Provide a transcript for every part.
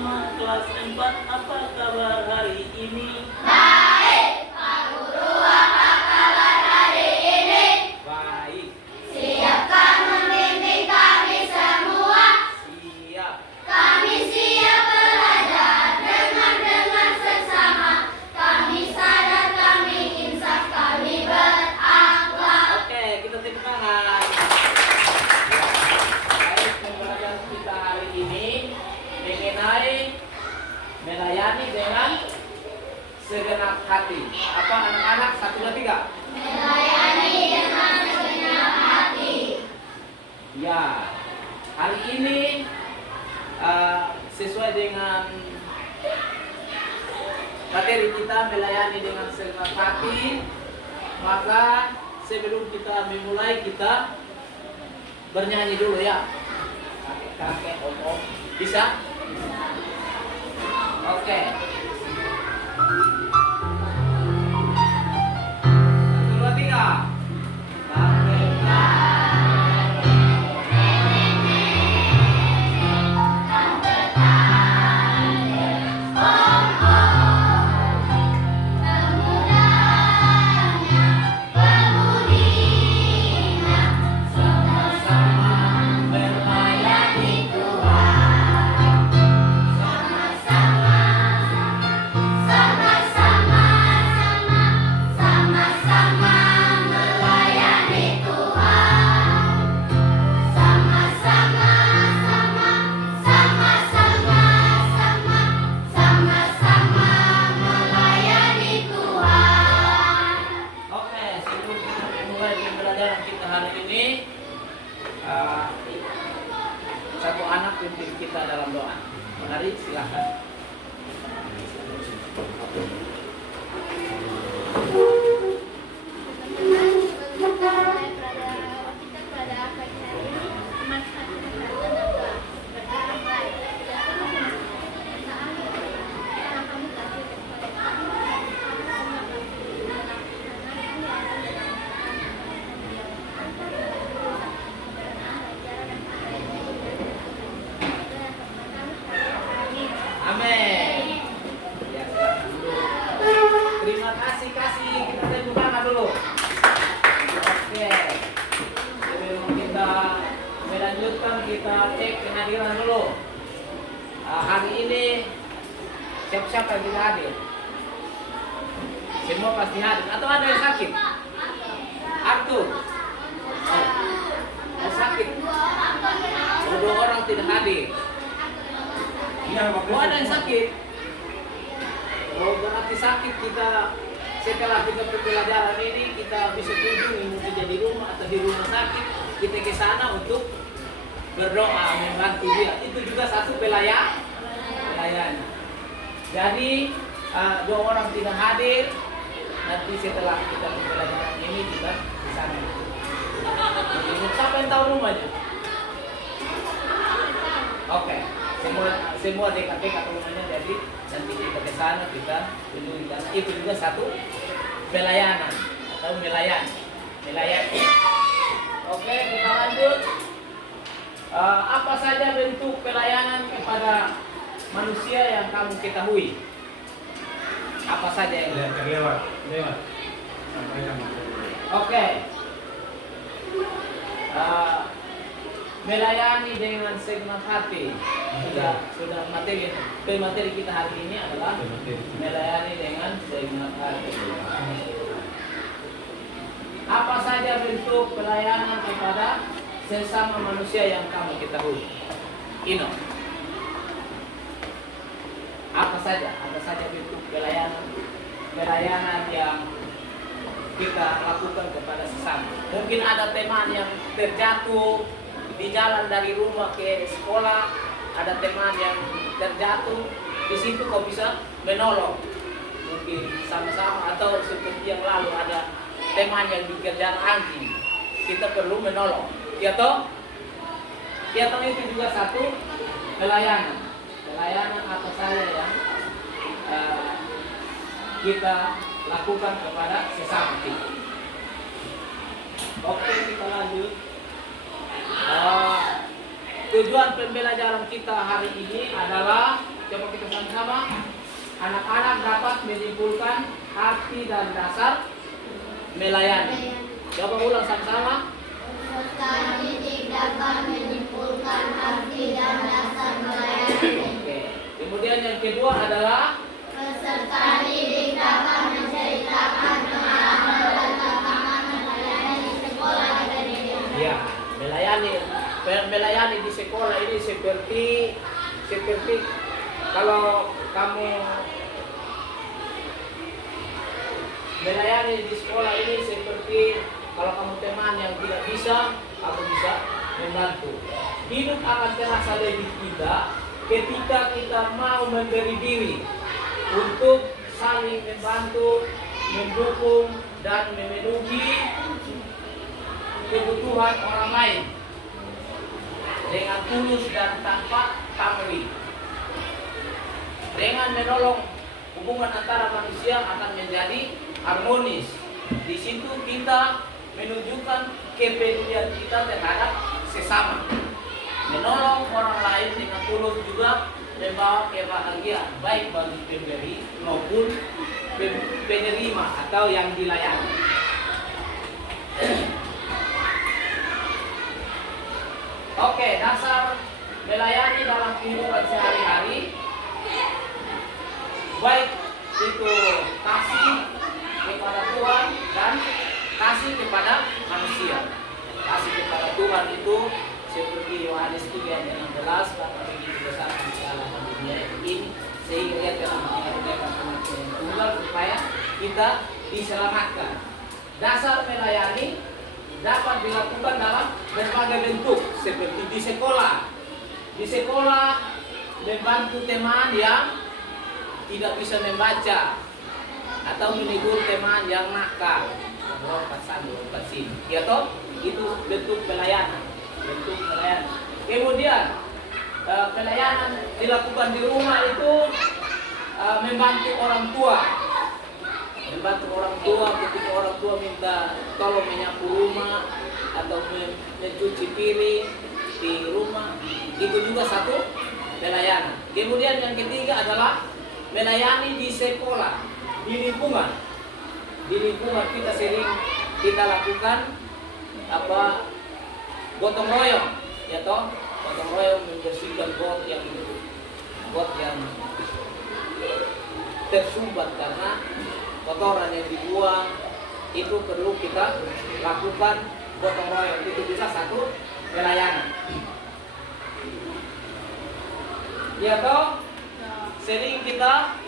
Pratama kelas 4. Apa kabar hari ini? Baik, Pak Guru, apa kabar hari ini? Baik. Siapkah membimbing kami semua? Siap. Kami siap belajar dengan sesama. Kami sadar, kami insaf, kami berakhlak. Oke, kita tepuk tangan. Baik, pembelajaran kita hari ini mengenai melayani dengan segenap hati. Apa anak-anak? 1, 2, 3. Melayani dengan segenap hati. Ya, hari ini sesuai dengan materi kita melayani dengan segenap hati, maka sebelum kita memulai kita bernyanyi dulu ya. Kakek, om, bisa? Oke. 1, 2, 3. Satu anak pimpin kita dalam doa. Mari silakan. Amin. Ya, terima kasih. Kita tepuk tangan dulu. Oke. Sebelum kita melanjutkan, kita cek kehadiran dulu. Hari ini siapa yang tidak hadir? Semua pasti hadir. Atau ada yang sakit? Arthur. Oh, sakit. Dua orang tidak hadir. Oh, ada yang sakit. Oh, berarti sakit. Kita setelah kita pembelajaran ini kita bisa kunjungi mungkin di rumah atau di rumah sakit, kita ke sana untuk berdoa membantu dia. Itu juga satu pelayan. Jadi 2 orang tidak hadir. Nanti setelah kita pembelajaran ini kita di sana. Siapa yang tahu rumahnya? Oke. Semua DKP atau rumahnya, jadi nanti kita ke sana kita kunjungi. Itu juga satu pelayanan atau melayan. Oke, kita lanjut. Apa saja bentuk pelayanan kepada manusia yang kamu ketahui? Apa saja yang lewat. Oke. Melayani dengan segenap hati. Sudah materi kita hari ini adalah melayani dengan segenap hati. Apa saja bentuk pelayanan kepada sesama manusia yang kamu ketahui? Ino. Apa saja bentuk pelayanan yang kita lakukan kepada sesama. Mungkin ada teman yang terjatuh di jalan dari rumah ke sekolah, ada teman yang terjatuh, di situ kau bisa menolong. Mungkin sama-sama, atau seperti yang lalu ada teman yang dikejar anjing, kita perlu menolong. Ya toh? Itu juga satu pelayanan apa saja yang kita lakukan kepada sesama kita. Oke, kita lanjut. Tujuan pembelajaran kita hari ini adalah Coba kita sama-sama. Anak-anak dapat menyimpulkan arti dan dasar melayani. Coba ulang sama-sama. Peserta didik dapat menyimpulkan arti dan dasar melayani. Oke. Kemudian yang kedua adalah Peserta didik dapat menceritakan pengalaman dan tantangan melayani di sekolah dan di rumah. ya, melayani di sekolah ini seperti kalau kamu melayani di sekolah ini seperti kalau kamu teman yang tidak bisa, kamu bisa membantu. Hidup akan terasa lebih indah ketika kita mau memberi diri untuk saling membantu, mendukung, dan memenuhi kebutuhan orang lain dengan tulus dan tanpa pamrih. Dengan menolong, hubungan antara manusia akan menjadi harmonis. Di situ kita menunjukkan kepedulian kita terhadap sesama. Menolong orang lain dengan tulus juga membawa kebahagiaan baik bagi pemberi maupun penerima atau yang dilayani. Oke, dasar melayani dalam kehidupan sehari-hari, baik itu kasih kepada Tuhan dan kasih kepada manusia. Kasih kepada Tuhan itu seperti Yohanes 3:16, karena begitu besar kasih Allah pada dunia ini sehingga Ia telah mengaruniakan anaknya yang tunggal supaya kita diselamatkan. Dasar melayani dapat dilakukan dalam berbagai bentuk, seperti di sekolah. Di sekolah membantu teman yang tidak bisa membaca atau menegur teman yang nakal. Lompat sana, lompat sini. Ya toh, itu bentuk pelayanan. Kemudian pelayanan dilakukan di rumah itu membantu orang tua. Membantu orang tua ketika orang tua minta tolong menyapu rumah atau mencuci piring di rumah, itu juga satu pelayanan. Kemudian yang ketiga adalah melayani di sekolah, di lingkungan. Di lingkungan kita lakukan gotong royong, ya toh, gotong royong membersihkan got yang tersumbat karena kotoran yang dibuang, itu perlu kita lakukan gotong royong. Itu juga satu pelayanan. Ya toh, sering kita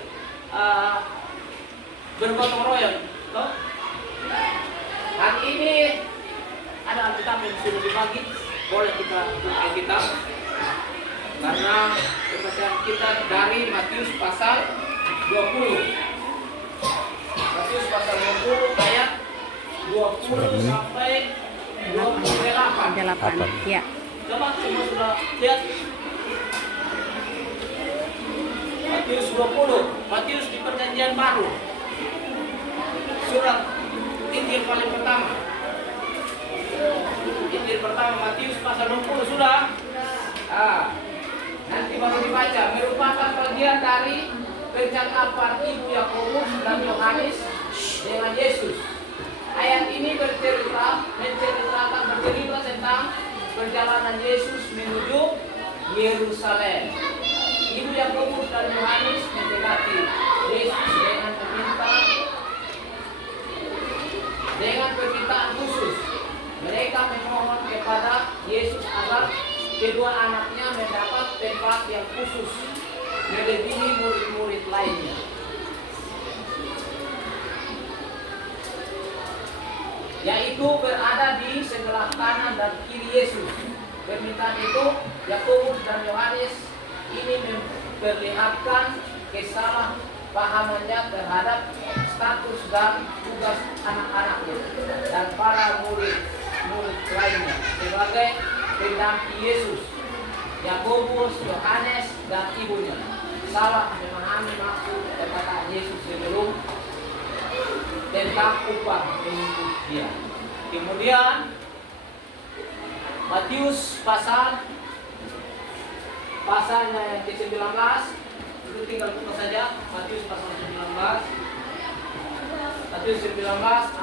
bergotong royong. Toh, hari ini ada Alkitab yang sudah dibagi, boleh kita buka kitab karena pembacaan kita dari Matius pasal 20. Matius pasal 20 ayat 20 sampai 28. Ya. Coba semua sudah lihat Matius 20. Matius di Perjanjian Baru. Surat Injil paling pertama. Injil pertama Matius pasal 20 sudah. Nanti baru dibaca. Merupakan bagian dari percakapan Ibu Yakobus dan Yohanes dengan Yesus. Ayat ini bercerita tentang perjalanan Yesus menuju Yerusalem. Ibu Yakobus dan Yohanes mendekati Yesus dengan permintaan khusus. Mereka memohon kepada Yesus agar kedua anaknya mendapat tempat yang khusus melebihi murid-murid lainnya. Yaitu berada di sebelah kanan dan kiri Yesus. Permintaan itu Yakobus dan Yohanes ini memperlihatkan kesalahpahamannya terhadap status dan tugas anak-anaknya dan para murid lainnya sebagai pendamping Yesus. Yakobus, Yohanes, dan ibunya salah memahami maksud perkataan Yesus sebelum tentang upah mengikut Dia. Kemudian Matius pasalnya yang ke-19 Ibu tinggal buka saja Matius pasal 19. Matius 19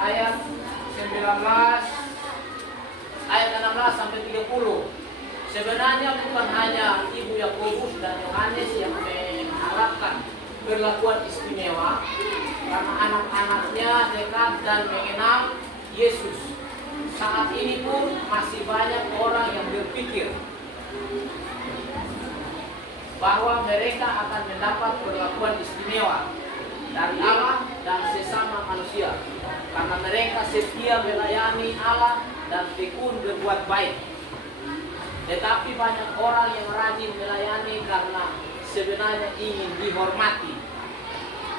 ayat 16 sampai 30. Sebenarnya bukan hanya Ibu Yakobus dan Yohanes yang mengharapkan perlakuan istimewa, karena anak-anaknya dekat dan mengenal Yesus. Saat ini pun masih banyak orang yang berpikir bahwa mereka akan mendapat perlakuan istimewa dari Allah dan sesama manusia, karena mereka setia melayani Allah dan tekun berbuat baik. Tetapi banyak orang yang rajin melayani karena sebenarnya ingin dihormati,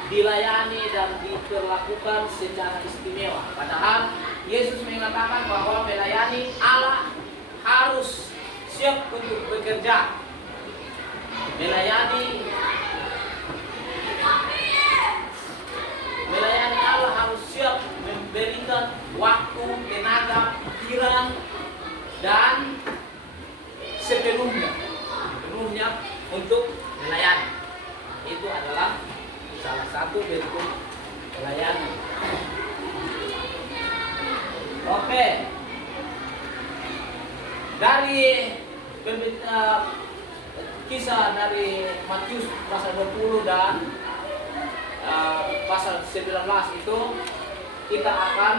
dilayani dan diperlakukan secara istimewa. Padahal Yesus mengatakan bahwa melayani Allah harus siap untuk bekerja. Melayani Allah harus siap memberikan waktu, tenaga, pikiran, dan sepenuhnya untuk melayani. Itu adalah salah satu bentuk pelayanan. Oke. Dari kisah dari Matius pasal 20 dan pasal 19 itu kita akan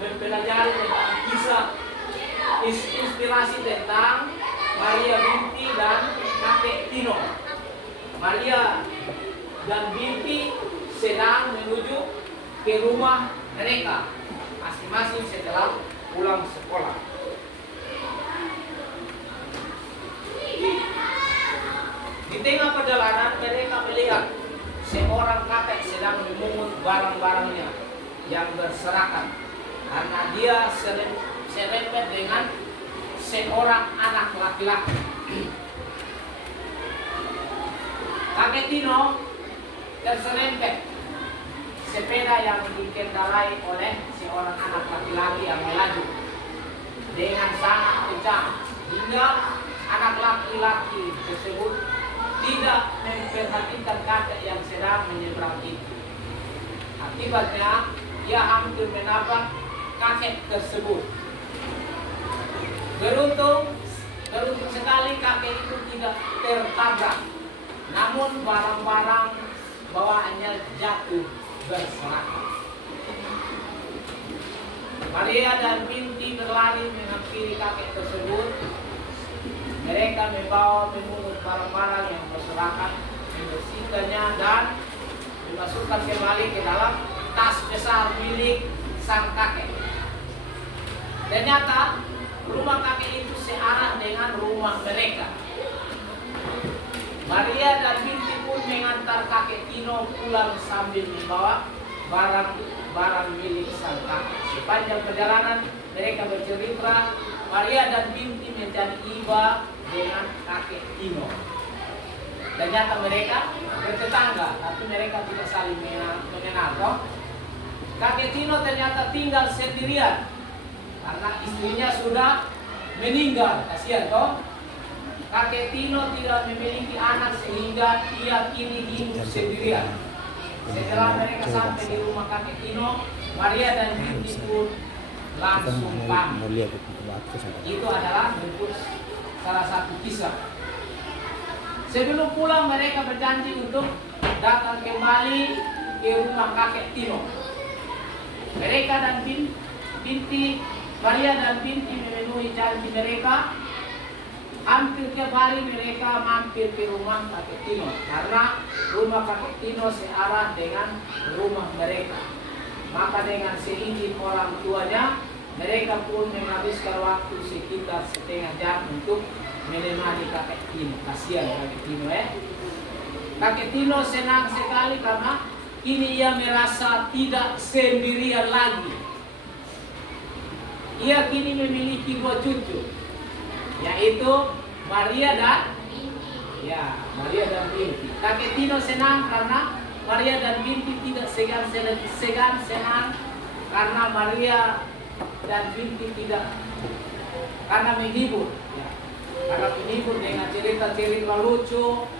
mempelajari tentang kisah inspirasi tentang Maria binti dan kakek Tino. Maria dan binti sedang menuju ke rumah mereka masing-masing setelah pulang sekolah. Di tengah perjalanan mereka melihat seorang kakek sedang memungut barang-barangnya yang berserakan, karena dia serempet dengan seorang anak laki-laki. Kakek Tino terserempet sepeda yang dikendarai oleh seorang anak laki-laki yang melaju dengan sangat kencang, hingga anak laki-laki tersebut tidak memperhatikan kakek yang sedang menyeberang itu. Akibatnya ia hampir menabrak kakek tersebut. Beruntung sekali kakek itu tidak tertabrak, namun barang-barang bawaannya jatuh berserakan. Maria dan binti berlari menghampiri kakek tersebut. Mereka memungut barang-barang yang berserakan, membersihkannya dan dimasukkan kembali ke dalam tas besar milik sang kakek. Ternyata rumah kakek itu searah dengan rumah mereka. Maria dan binti pun mengantar kakek Tino pulang sambil membawa barang-barang milik sang kakek. Sepanjang perjalanan mereka bercerita. Maria dan binti menjadi iba dengan kakek Tino. Ternyata mereka bertetangga, tapi mereka tidak saling mengenal. Kakek Tino ternyata tinggal sendirian karena istrinya sudah meninggal. Kasihan toh. Kakek Tino tidak memiliki anak sehingga ia kini hidup sendirian. Setelah mereka sampai di rumah kakek Tino, Maria dan binti pun langsung pamit. Itu adalah bentuk salah satu kisah. Sebelum pulang mereka berjanji untuk datang kembali ke rumah kakek Tino. Mereka dan binti Maria dan binti memenuhi janji mereka. Hampir tiap hari mereka mampir ke rumah kakek Tino, karena rumah kakek Tino searah dengan rumah mereka. Maka dengan seizin orang tuanya, mereka pun menghabiskan waktu sekitar setengah jam untuk menemani kakek Tino. Kasihan kakek Tino Kakek Tino senang sekali karena kini ia merasa tidak sendirian lagi. Ia kini memiliki 2 cucu, yaitu Maria dan binti. Kakek Tino senang karena Maria dan binti tidak segan senang karena Maria dan binti tidak karena menghibur, ya. Karena menghibur dengan cerita-cerita lucu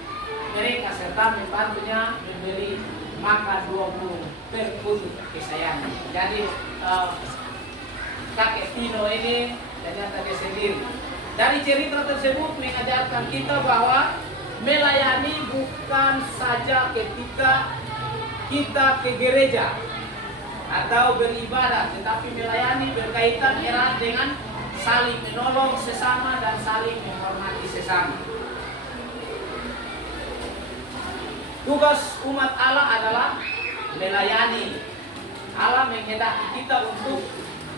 mereka serta membantunya memberi makan 20 perkutut kesayangan. Jadi kakek Tino ini ternyata dia sendiri. Dari cerita tersebut mengajarkan kita bahwa melayani bukan saja ketika kita ke gereja atau beribadah, tetapi melayani berkaitan erat dengan saling menolong sesama dan saling menghormati sesama. Tugas umat Allah adalah melayani. Allah menghendaki kita untuk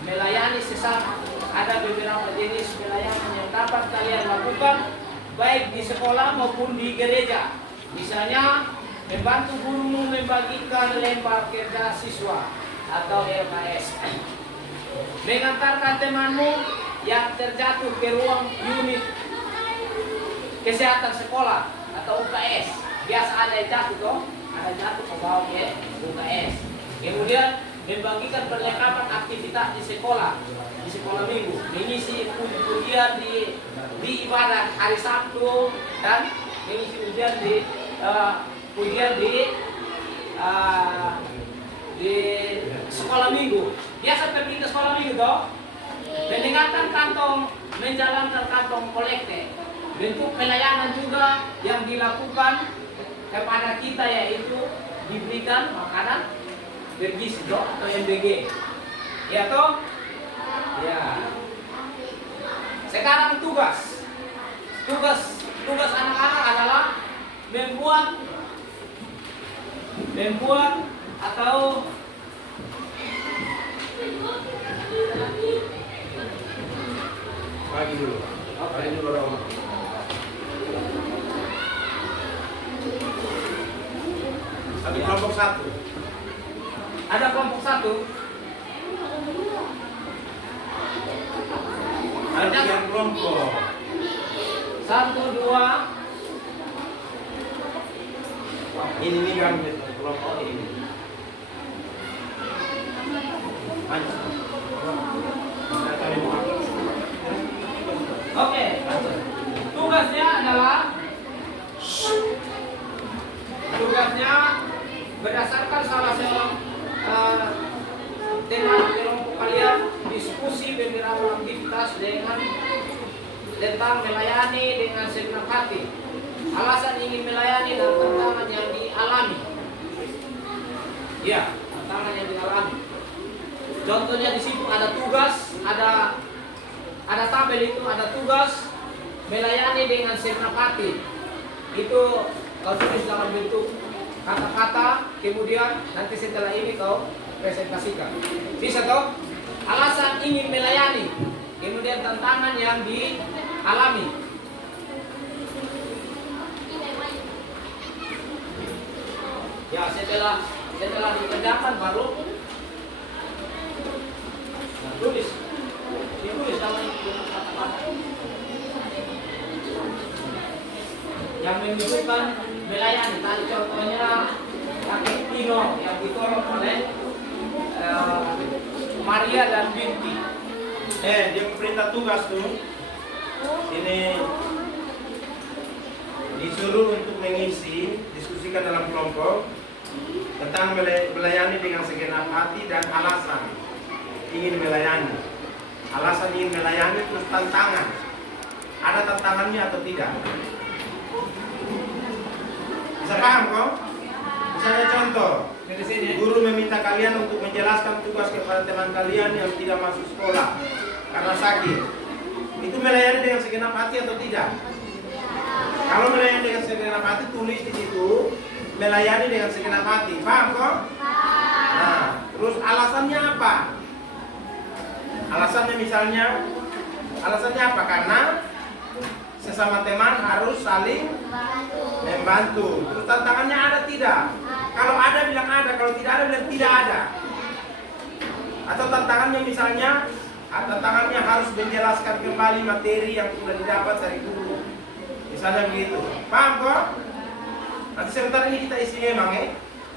melayani sesama. Ada beberapa jenis pelayanan yang dapat kalian lakukan baik di sekolah maupun di gereja. Misalnya membantu gurumu membagikan lembar kerja siswa atau LKS. Mengantarkan temanmu yang terjatuh ke ruang unit kesehatan sekolah atau UKS. Biasa ada yang jatuh toh, ada jatuh ke bawah ke UKS. Kemudian membagikan perlengkapan aktivitas di sekolah minggu, mengisi ujian di ibadah hari Sabtu dan mengisi ujian di sekolah minggu. Biasa pergi ke sekolah minggu toh, meninggalkan kantong, menjalankan kantong kolekte. Bentuk pelayanan juga yang dilakukan kepada kita yaitu diberikan makanan bergizi toh atau MBG. Ya toh? Ya. Sekarang tugas anak-anak adalah membuat atau Pagi dulu. Pagi dulu orang. Ada kelompok 1. Ada kelompok 1. Ada 3 kelompok. 1, 2. Ini kan kelompok ini. Oke. Tugasnya berdasarkan salah seorang tema kelompok kalian diskusi beberapa aktivitas tentang melayani dengan segenap hati. Alasan ingin melayani dan tantangan yang dialami. Ya, tantangan yang dialami. Contohnya di situ ada tugas, ada tabel itu, ada tugas melayani dengan segenap hati. Itu kau tulis dalam bentuk kata-kata, kemudian nanti setelah ini kau presentasikan. Bisa toh? Alasan ingin melayani, kemudian tantangan yang dialami. Ya, setelah dikerjakan baru tulis dalam kata-kata yang menunjukkan melayani. Tadi contohnya kakek Tino yang ditolong oleh Maria dan Binti. Dia perintah tugas tuh. Ini disuruh untuk mengisi, diskusikan dalam kelompok tentang melayani dengan segenap hati dan alasan ingin melayani. Alasan ingin melayani terus tantangan. Ada tantangannya atau tidak? Bisa paham kok? Misalnya contoh, guru meminta kalian untuk menjelaskan tugas kepada teman kalian yang tidak masuk sekolah karena sakit. Itu melayani dengan segenap hati atau tidak? Kalau melayani dengan segenap hati, tulis di situ melayani dengan segenap hati. Paham kok? Nah, terus alasannya apa? Alasannya apa? Karena sesama teman harus saling membantu. Terus tantangannya ada tidak? Kalau ada bilang ada, kalau tidak ada bilang tidak ada. Atau tantangannya misalnya, tantangannya harus menjelaskan kembali materi yang sudah didapat dari guru. Misalnya begitu. Paham kok? Nanti sebentar ini kita isi memang ya.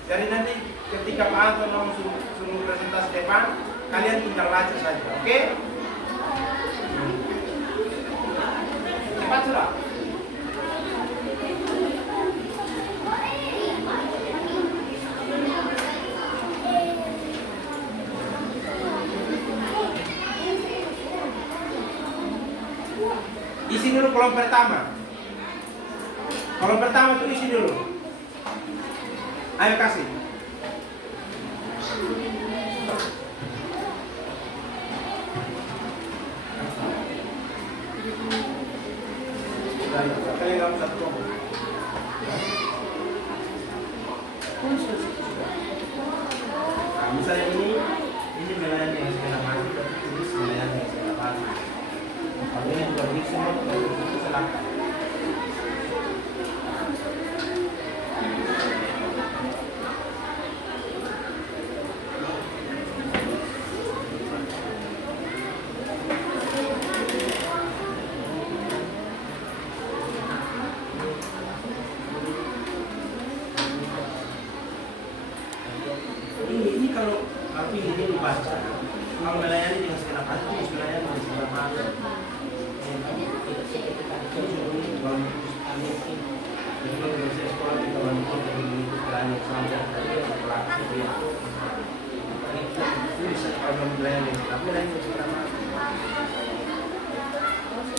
Jadi nanti ketika Pak Anton mau suruh presentasi depan, kalian tinggal baca saja, oke? Cepat sudah. Isi dulu kolom pertama. Kolom pertama tuh isi dulu. Ayo kasih. Kalian kamu satu kelompok. Nah, misalnya ini melayani yang segala mati, tapi tulis melayani yang segala mati. Kalau ini dua diksi itu selangkah. Ini kalau ini dibaca, kalau melayani dengan segala mati, tulis melayani dengan segala mati.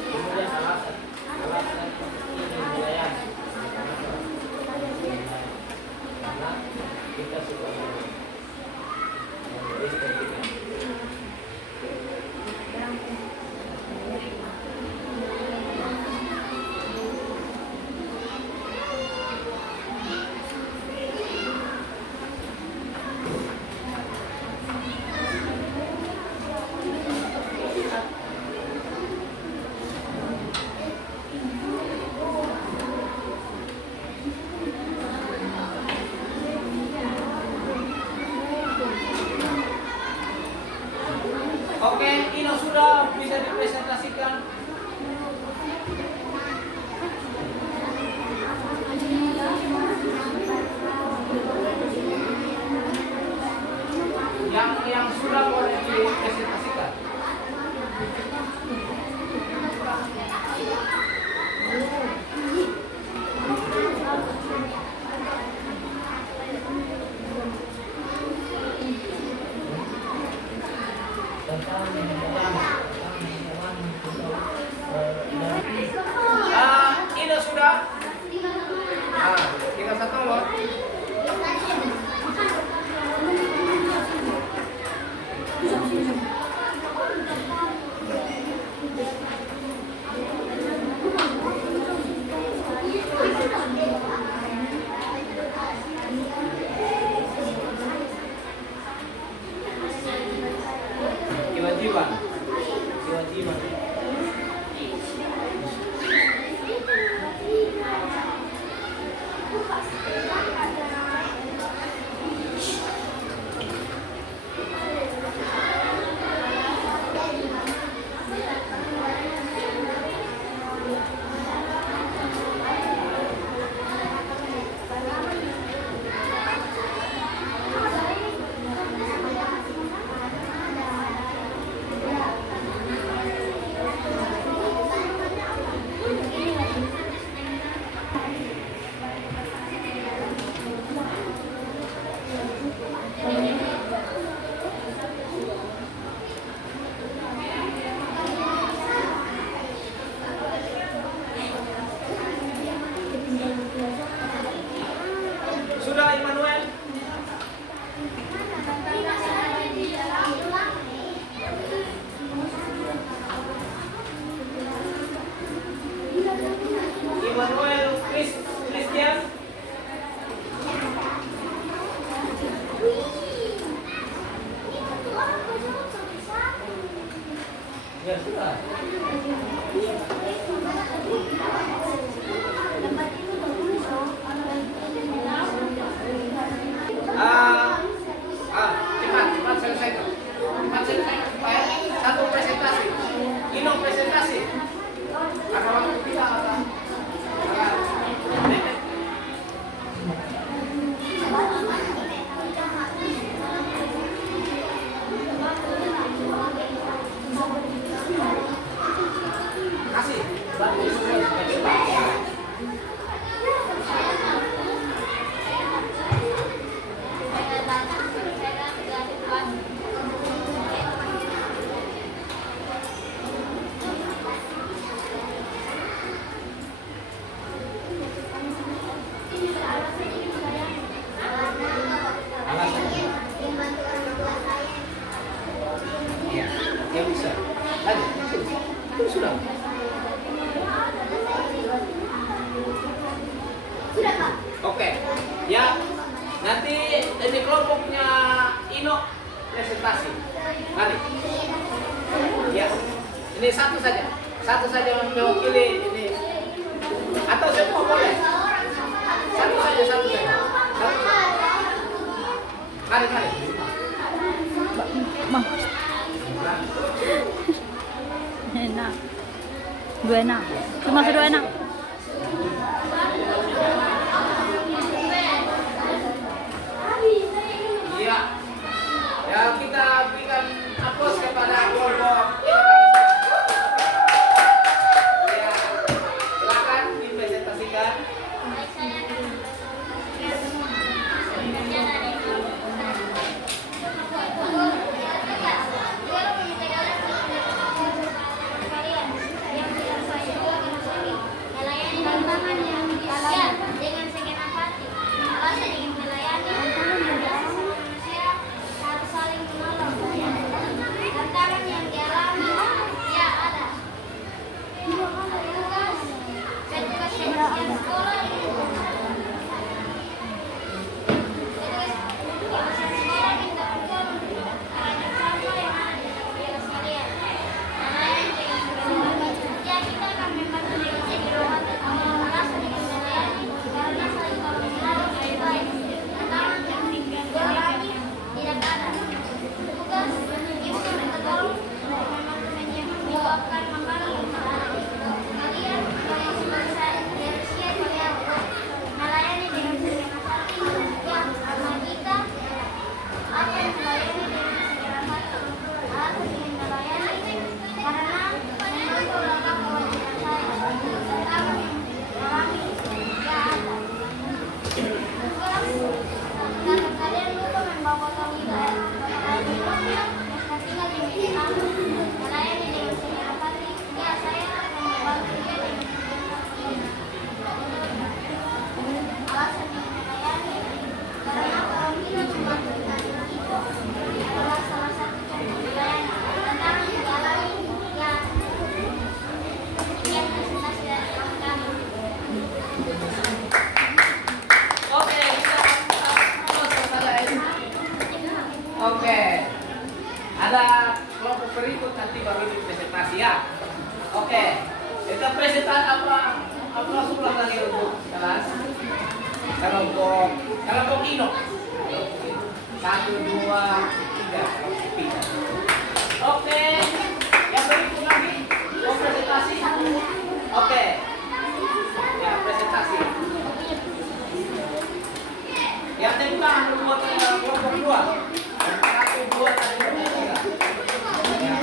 Kemudian alasan ini melayani. Karena kita suka Oke, ini sudah bisa dipresentasikan. Yang sudah boleh dipresentasikan. Ini sudah. Kita satu loh. Kewajiban. Sudah Immanuel? Immanuel Christian? Ya sudah. Cepat selesaikan. Supaya satu presentasi. Ini presentasi. Ada waktu kita ada. Sudah. Sudah, Pak. Oke. Ya. Nanti ini kelompoknya Ino presentasi. Mari. Ya. Ini satu saja. Satu saja yang mewakili ini. Atau semua boleh. Satu saja, satu saja. Satu saja. Mari, mari. Enak. 26. Cuma 26. Iya. Ya, kita berikan aplaus kepada kelompok. Ya. Silakan dipresentasikan. Dengan segenap hati, alasan ingin melayani manusia harus saling menolong. Tantangan yang dialami, ya ada. Petugas kebersihan sekolah ini. Kebersihan sekolah kita bukan hanya sampah yang ada di atas kalian. Melayani dengan segenap hati. Ya, kita akan membantu dengan segenap hati. Alasan ingin melayani karena saling tolong menolong lebih baik. Tantangan yang dialami tidak ada. Tugas justru minta tolong menyebabkan makanan kalian yang sebagai manusia kalian melayani dengan segenap hati. Ya, karena kita akan melayani dengan segenap hati. Aku ingin melayani karena membantu langkah kewajiban saya. Pertama yang dialami tidak ada. Karena kalian lupa membawa botol minum. Kalau minumnya tinggal di meja kamu. Melayani dengan segenap hati. Ya, saya akan membantu dia dengan segenap hati. Alasan ingin melayani karena kalau minum membantu itu adalah salah satu contoh melayani. Tantangan yang dialami ya sekian presentasi dari kami. Oke, kita aplaus kepada ini. Oke. Ada kelompok berikut nanti baru ini presentasi ya. Oke. Kita presentasi apa? Aplaus ulang lagi untuk kelas. Kelompok Ino. 1, 2, 3. Oke. Yang berikut lagi mau presentasi. Oke. Ya, presentasi. Yang kedua buat kelompok 2. 1, 2, 3. Ya,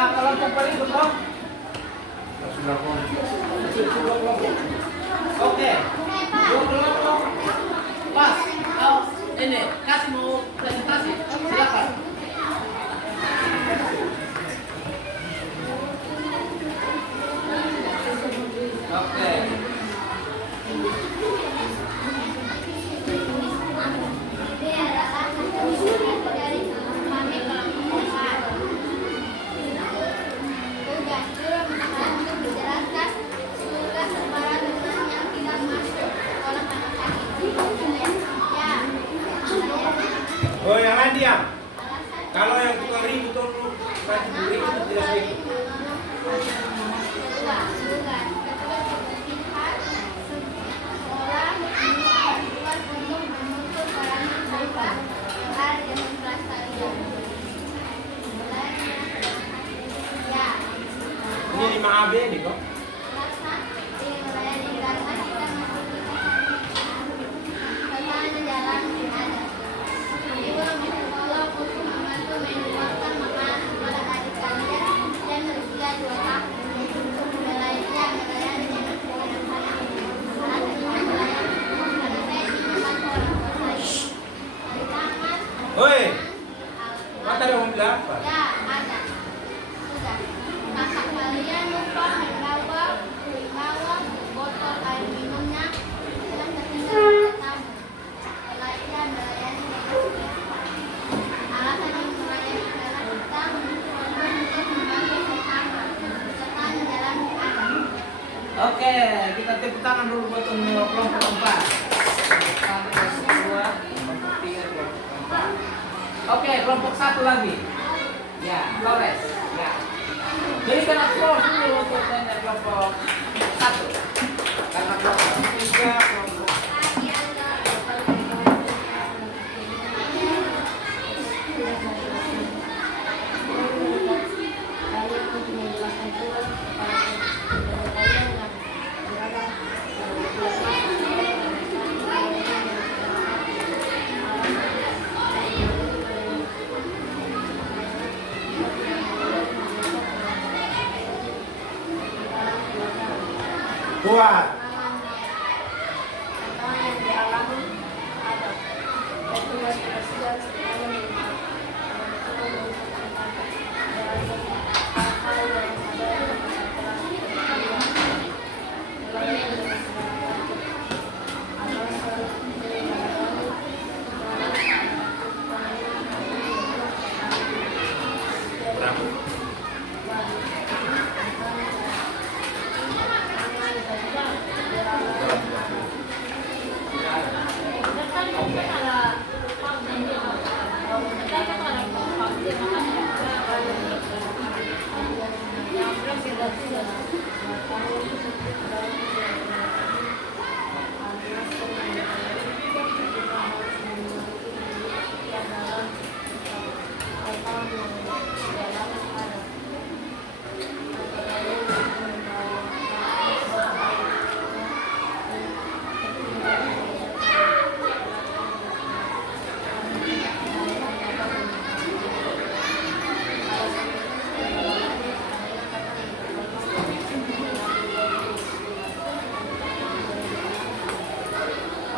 Ya, kelompok berikut dong. Sudah kok. Dua kelompok. Oke. Dua kelompok. Pas. Oh, ini kasih mau presentasi. Silakan. Oke. Ini adalah hasil dari kami kelompok 4. Tugas guru membantu menjelaskan tugas sekolah dengan yang tidak masuk sekolah anak-anak. Ya, Oh, yang lain diam. Kalau yang tukang ribut itu maju ribut itu tidak ribut. kedua, tugas kebersihan sekolah dibuat untuk menutup karangan sampah saat demonstrasi kalian. Ya, Ini 5AB nih kok. alasan ini melayani karena kita masih bagaimana jalan yang ada. Ibu mencoba untuk membantu menjualkan makanan kepada adik kalian yang berusia 2 tahun untuk melayani melayani dengan yang sana. Saat ini melayani karena saya ingin membantu orang tua saya. Dari tangan, Oi, alat mata ada mau bilang apa? ya, ada. Sudah. Kakak kalian lupa membawa botol air minumnya dan ketinggalan ke tamu. Pelayan melayani dengan segera. Alasan yang melayani karena kita untuk membantu sesama serta menjalani ada. Oke, kita tepuk tangan dulu buat kelompok 4. Kelompok 2, kelompok 3, kelompok 4. Oke, kelompok 1 lagi. Ya, Flores. Ya. Berikan aplaus dulu untuk kelompok 1. Karena kelompok 3, kelompok Kuat. Yang dialami ada. Tugas presiden semuanya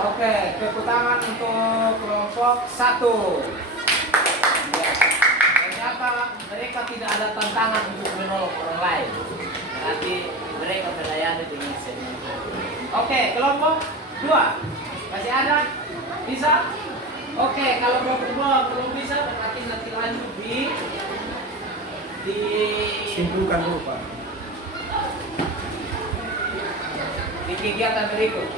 Oke, tepuk tangan untuk kelompok 1. Ya. Ternyata mereka tidak ada tantangan untuk menolong orang lain. Berarti mereka melayani dengan sendiri. Oke, kelompok 2. Masih ada? Bisa? Oke, kalau kelompok 2 belum bisa berarti nanti lanjut di Simpulkan dulu Pak. di kegiatan berikut.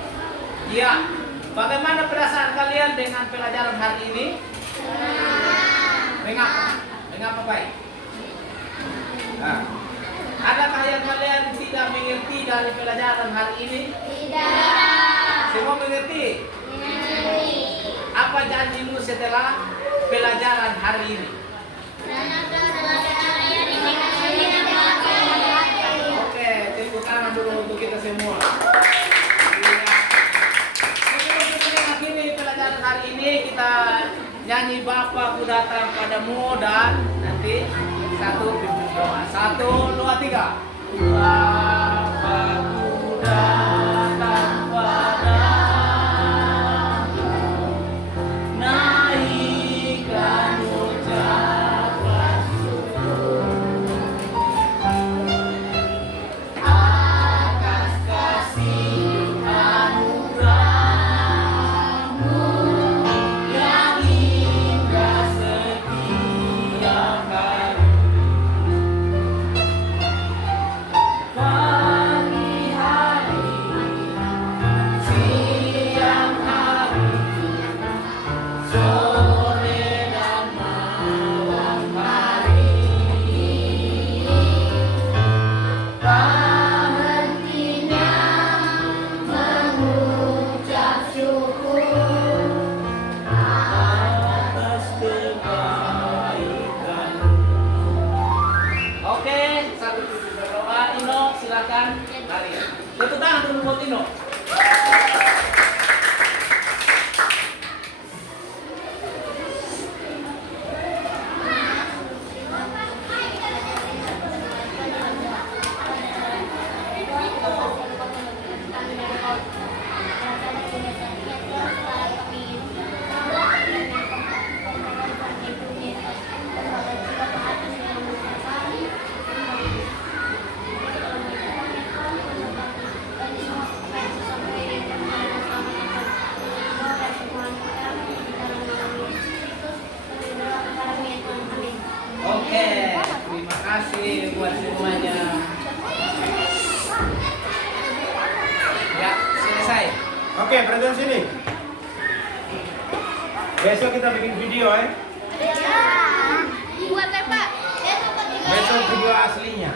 Ya, bagaimana perasaan kalian dengan pelajaran hari ini? Mengapa? Mengapa baik? Nah, adakah yang kalian tidak mengerti dari pelajaran hari ini? tidak. Semua mengerti? Apa janjimu setelah pelajaran hari ini? Oke, tepuk tangan dulu untuk kita semua. Hari ini kita nyanyi Bapakku datang padamu dan nanti satu Doa 1, 2, 3. Bapakku datang padamu, naikkan ucapan syukur atas kasih anugerah-Mu yang indah setiap hari. Pagi hari, siang hari, sore dan malam hari, tak hentinya mengucap syukur atas kebaikan. Oke, satu tujuh berdoa. Ino, silakan. Mari. Tepuk tangan dulu buat Ino. Oke, terima kasih buat semuanya. Ya, selesai. Oke, perhatian sini. Besok kita bikin video Buat apa? Besok video aslinya.